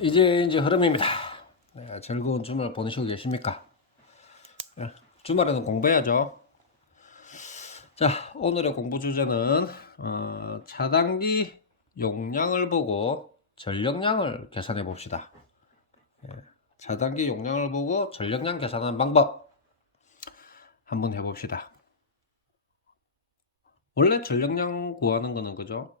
이제 흐름입니다. 네, 즐거운 주말 보내시고 계십니까? 네, 주말에는 공부해야죠. 자, 오늘의 공부 주제는 차단기 용량을 보고 전력량을 계산해 봅시다. 차단기 용량을 보고 전력량 계산하는 방법 한번 해봅시다. 원래 전력량 구하는 거는 그죠?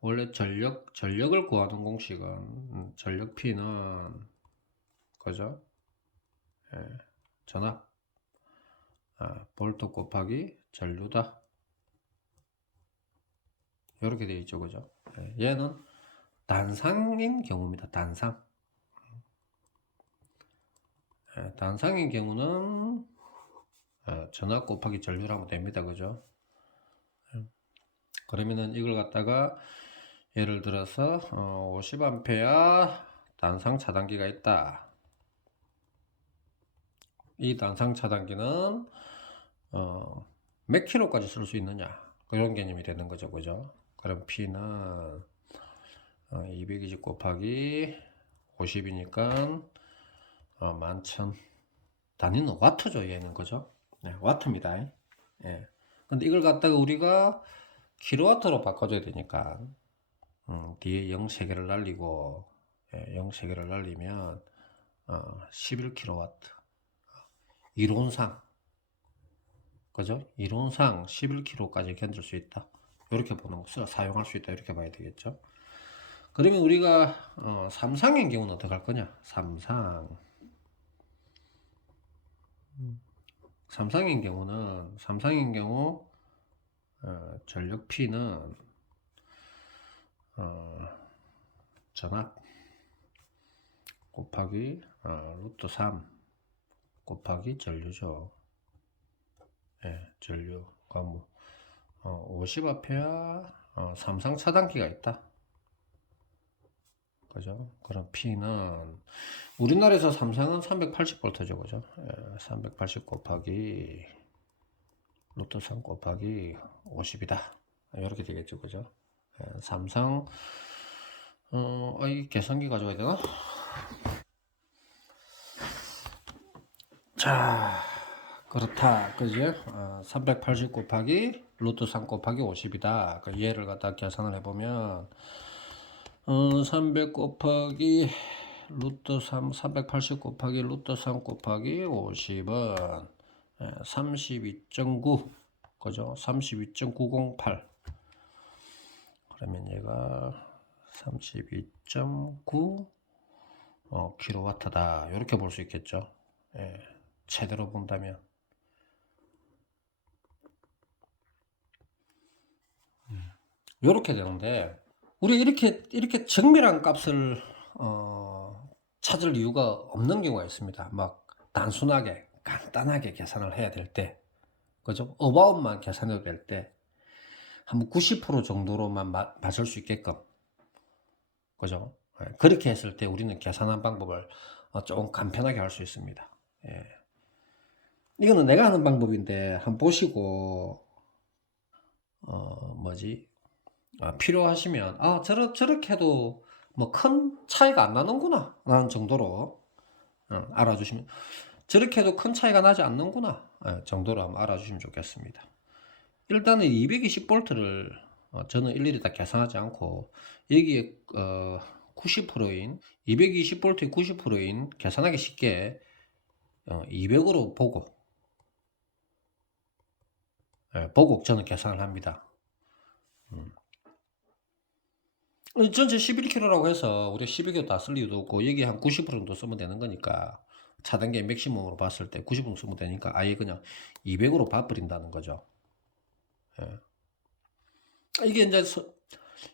원래 전력을 구하는 공식은 전력 P는 그죠? 전압 볼트 곱하기 전류다. 이렇게 되어 있죠, 그죠? 얘는 단상인 경우입니다. 단상. 단상인 경우는 전압 곱하기 전류라고 됩니다, 그죠? 그러면은 이걸 갖다가 예를 들어서 50A 단상 차단기가 있다. 이 단상 차단기는 몇 킬로까지 쓸 수 있느냐, 그런 개념이 되는 거죠, 그죠? 그럼 P는 220 곱하기 50이니까 11,000. 단위는 와트죠, 얘는, 그죠? 네, 와트입니다. 예. 근데 이걸 갖다가 우리가 킬로와트로 바꿔줘야 되니까 뒤에 0 3개를 날리고 0 3개를 날리면 11킬로와트. 이론상, 그죠? 이론상 11kg까지 견딜 수 있다. 이렇게 보는 거, 사용할 수 있다. 이렇게 봐야 되겠죠. 그러면 우리가 삼상인 경우는 어떻게 할 거냐? 삼상인 경우 전력 P는 전압 곱하기 루트 3 곱하기 전류죠. 전류가 50A 삼상 차단기가 있다. 그죠? 그럼 P는 우리나라에서 삼상은 380V죠, 그죠? 380 곱하기 루트 3 곱하기 50이다. 이렇게 되겠죠, 그죠? 삼상 이 계산기 가져가야 되나? 자, 그렇다, 그죠? 380 곱하기 루트 3 곱하기 50이다. 그 얘를 갖다 계산을 해보면 300 곱하기 루트 3, 380 곱하기 루트 3 곱하기 50은 32.9, 그죠? 32.908. 그러면 얘가 32.9 킬로와트다. 이렇게 볼 수 있겠죠. 제대로 본다면. 이렇게 되는데, 우리 이렇게 정밀한 값을 찾을 이유가 없는 경우가 있습니다. 막 단순하게 간단하게 계산을 해야 될 때, 그죠? 어바웃만 계산해도 될 때, 한 90% 정도로만 맞을 수 있게끔, 그죠? 그렇게 했을 때 우리는 계산한 방법을 조금 간편하게 할 수 있습니다. 이거는 내가 하는 방법인데 한번 보시고 필요하시면 저렇게 해도 뭐 큰 차이가 안 나는구나 라는 정도로 알아주시면, 저렇게 해도 큰 차이가 나지 않는구나 정도로 한번 알아주시면 좋겠습니다. 일단은 220V를 저는 일일이 다 계산하지 않고 여기에 90%인 220V의 90%인 계산하기 쉽게 200으로 보고 저는 계산을 합니다. 전체 11kg라고 해서 우리가 12kg 다 쓸 이유도 없고 여기 한 90% 정도 쓰면 되는 거니까, 차단계 맥시멈으로 봤을 때 90% 쓰면 되니까 아예 그냥 200으로 봐버린다는 거죠. 이게 이제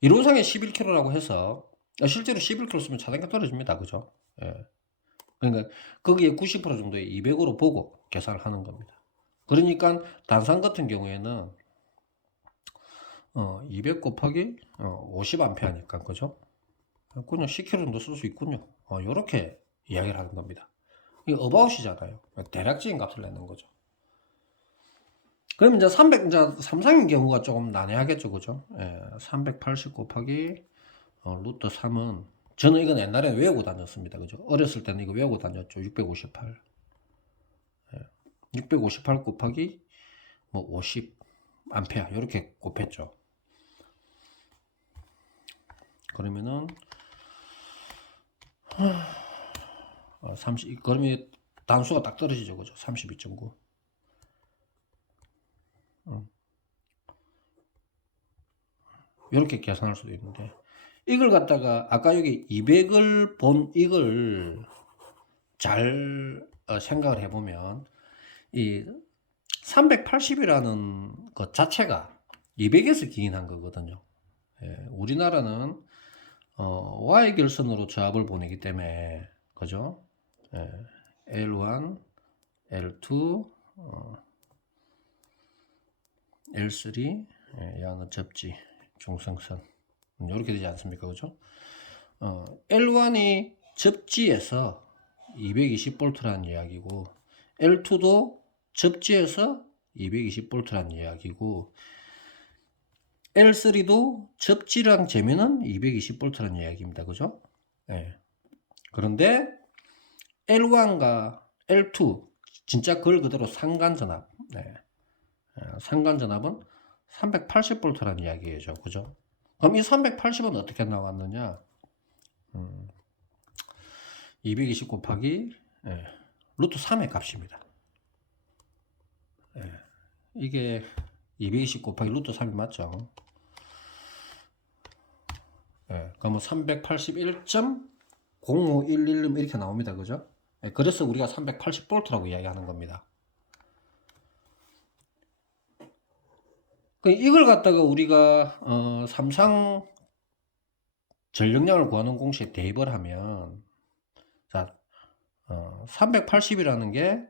이론상에 11kg라고 해서 실제로 11kg 쓰면 차단계 떨어집니다, 그죠? 그러니까 거기에 90% 정도의 200으로 보고 계산을 하는 겁니다. 그러니까 단상 같은 경우에는 200 곱하기 50A니까, 그죠? 그냥 10kg 정도 쓸 수 있군요. 이렇게 이야기를 하는 겁니다. 이게 어바웃이잖아요. 대략적인 값을 내는 거죠. 그러면 이제 삼상인 경우가 조금 난해하겠죠, 그죠? 380 곱하기 루트 3은 저는 이건 옛날에 외우고 다녔습니다. 그죠? 어렸을 때는 이거 외우고 다녔죠. 658. 658 곱하기 뭐 50 암페어 이렇게 곱했죠. 그러면은 30 그러면 단수가 딱 떨어지죠. 그죠? 32.9. 이렇게 계산할 수도 있는데 이걸 갖다가 아까 여기 200을 본 이걸 잘 생각을 해보면 이 380이라는 것 자체가 200에서 기인한 거거든요. 우리나라는 Y결선으로 저압을 보내기 때문에 그죠? L1, L2, L3 양은 접지 중성선 이렇게 되지 않습니까? 그죠? L1이 접지에서 220V라는 이야기고 L2도 접지에서 220V라는 이야기고 L3도 접지랑 재면은 220V라는 이야기입니다. 그죠? 그런데 L1과 L2 진짜 그걸 그대로 상관전압 상관전압은 380V라는 이야기죠. 그죠? 그럼 이 380은 어떻게 나왔느냐? 220 곱하기 루트 3의 값입니다. 이게 220 곱하기 루트 3이 맞죠? 그러면 381.0511 이렇게 나옵니다. 그죠? 그래서 우리가 380V라고 이야기하는 겁니다. 이걸 갖다가 우리가 삼상 전력량을 구하는 공식에 대입을 하면 자 380이라는 게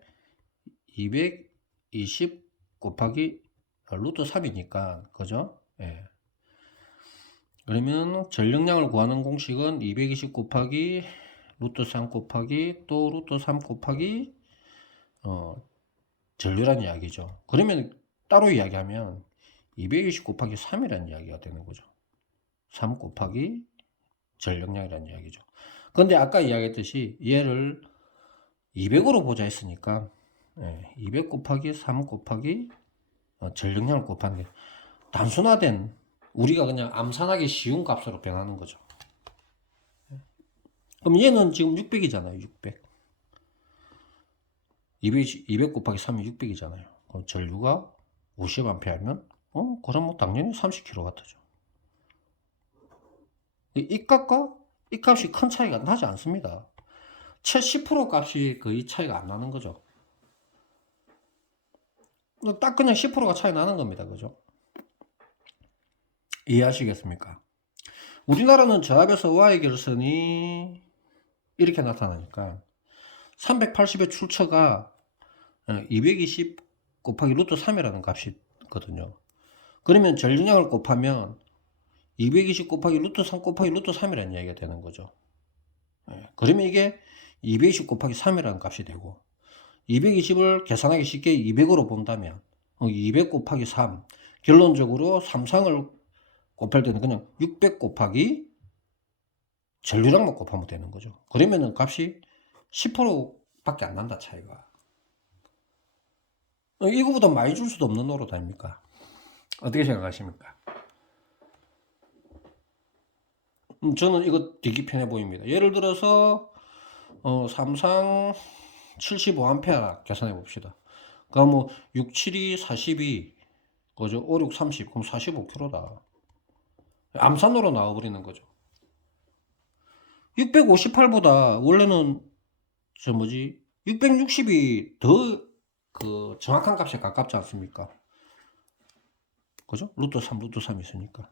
220 곱하기 루트 3이니까 그죠? 그러면 전력량을 구하는 공식은 220 곱하기 루트 3 곱하기 또 루트 3 곱하기 전류란 이야기죠. 그러면 따로 이야기하면 220 곱하기 3이라는 이야기가 되는 거죠. 3 곱하기 전력량이라는 이야기죠. 근데 아까 이야기했듯이 얘를 200으로 보자 했으니까 200 곱하기 3 곱하기 전력량을 곱하는 게 단순화된 우리가 그냥 암산하기 쉬운 값으로 변하는 거죠. 그럼 얘는 지금 600이잖아요. 600. 200 곱하기 3이 600이잖아요. 그럼 전류가 50A면 그럼 뭐 당연히 30kW죠. 이 값과 이 값이 큰 차이가 나지 않습니다. 최 10% 값이 거의 차이가 안 나는 거죠. 딱 그냥 10%가 차이 나는 겁니다. 그죠? 이해하시겠습니까? 우리나라는 저압에서 Y 결선이 이렇게 나타나니까 380의 출처가 220 곱하기 루트 3이라는 값이 있거든요. 그러면 전류량을 곱하면 220 곱하기 루트 3 곱하기 루트 3이라는 이야기가 되는 거죠. 그러면 이게 220 곱하기 3이라는 값이 되고 220을 계산하기 쉽게 200으로 본다면 200 곱하기 3 결론적으로 삼상을 곱할 때는 그냥 600 곱하기 전류량만 곱하면 되는 거죠. 그러면은 값이 10%밖에 안 난다 차이가. 이거보다 많이 줄 수도 없는 노릇 아닙니까? 어떻게 생각하십니까? 저는 이거 되게 편해 보입니다. 예를 들어서 삼상 75A 계산해 봅시다. 그럼 뭐 6, 7이 42 그죠? 5, 6, 30 그럼 45kg다. 암산으로 나와버리는 거죠. 658보다 원래는 660이 더 그 정확한 값에 가깝지 않습니까? 그죠? 루트 3 있으니까.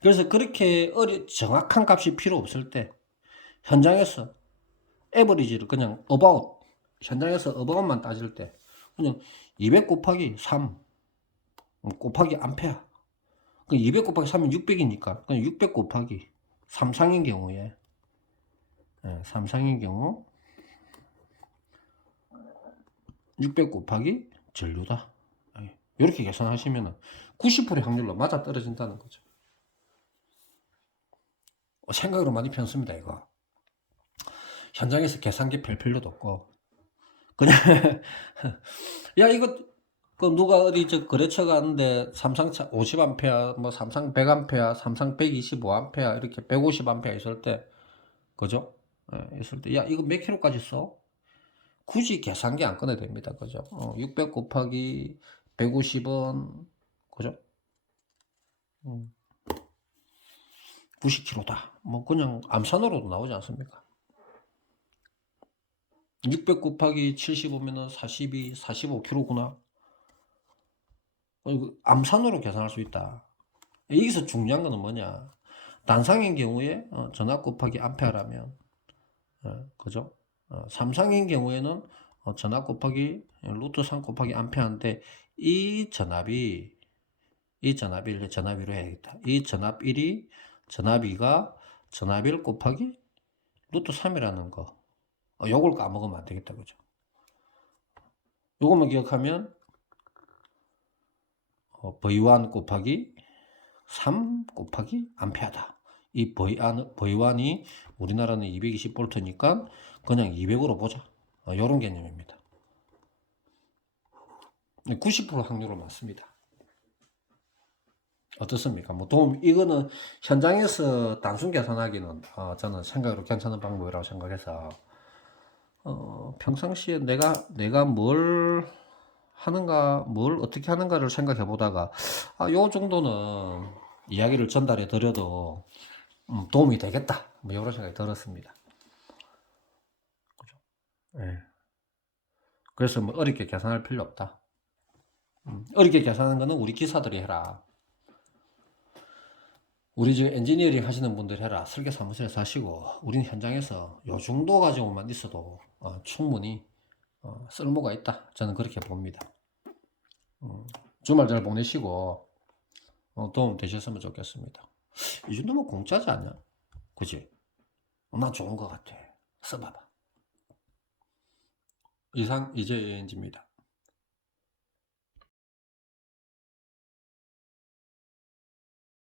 그래서 그렇게 정확한 값이 필요 없을 때 현장에서 에버리지를 그냥 about 현장에서 about만 따질 때 그냥 200 곱하기 3 곱하기 암페어 200 곱하기 3은 600이니까 그냥 600 곱하기 삼상인 경우에 삼상인 경우 600 곱하기 전류다 이렇게 계산하시면 90%의 확률로 맞아 떨어진다는 거죠. 생각으로 많이 편습니다, 이거. 현장에서 계산기 펼 필요도 없고, 그냥, 야, 이거, 그 누가 어디 저 거래처 가는데 삼성차 50A, 뭐 삼성 100A, 삼성 125A, 이렇게 150A 있을 때, 그죠? 예, 있을 때, 야, 이거 몇 킬로까지 써? 굳이 계산기 안 꺼내도 됩니다. 그죠? 600 곱하기 150원, 그죠? 90kg다. 뭐, 그냥 암산으로도 나오지 않습니까? 600 곱하기 75면은 42, 45kg구나. 암산으로 계산할 수 있다. 여기서 중요한 거는 뭐냐? 단상인 경우에 전압 곱하기 암페어라면, 그죠? 삼상인 경우에는 전압 곱하기 루트 3 곱하기 암페어인데, 이 전압이 전압 1로 해야겠다. 이 전압 1이 전압 2가 전압 1 곱하기 루트 3이라는 거. 요걸 까먹으면 안 되겠다. 그죠? 요것만 기억하면 V1 곱하기 3 곱하기 암페어다. 이 V1이 우리나라는 220V니까 그냥 200으로 보자. 요런 개념입니다. 90% 확률로 맞습니다. 어떻습니까? 뭐 이거는 현장에서 단순 계산하기는 저는 생각으로 괜찮은 방법이라고 생각해서 평상시에 내가 뭘 하는가, 뭘 어떻게 하는가를 생각해 보다가 요 정도는 이야기를 전달해 드려도 도움이 되겠다. 뭐 이런 생각이 들었습니다. 그죠? 예. 그래서 뭐 어렵게 계산할 필요 없다. 어렵게 계산하는 거는 우리 기사들이 해라. 우리 지금 엔지니어링 하시는 분들 해라. 설계 사무실에서 하시고, 우리는 현장에서 요 정도 가지고만 있어도 충분히 쓸모가 있다. 저는 그렇게 봅니다. 주말 잘 보내시고 도움 되셨으면 좋겠습니다. 이 정도면 공짜지 않냐? 그치? 나 좋은 것 같아. 써봐봐. 이상 이재엔지입니다.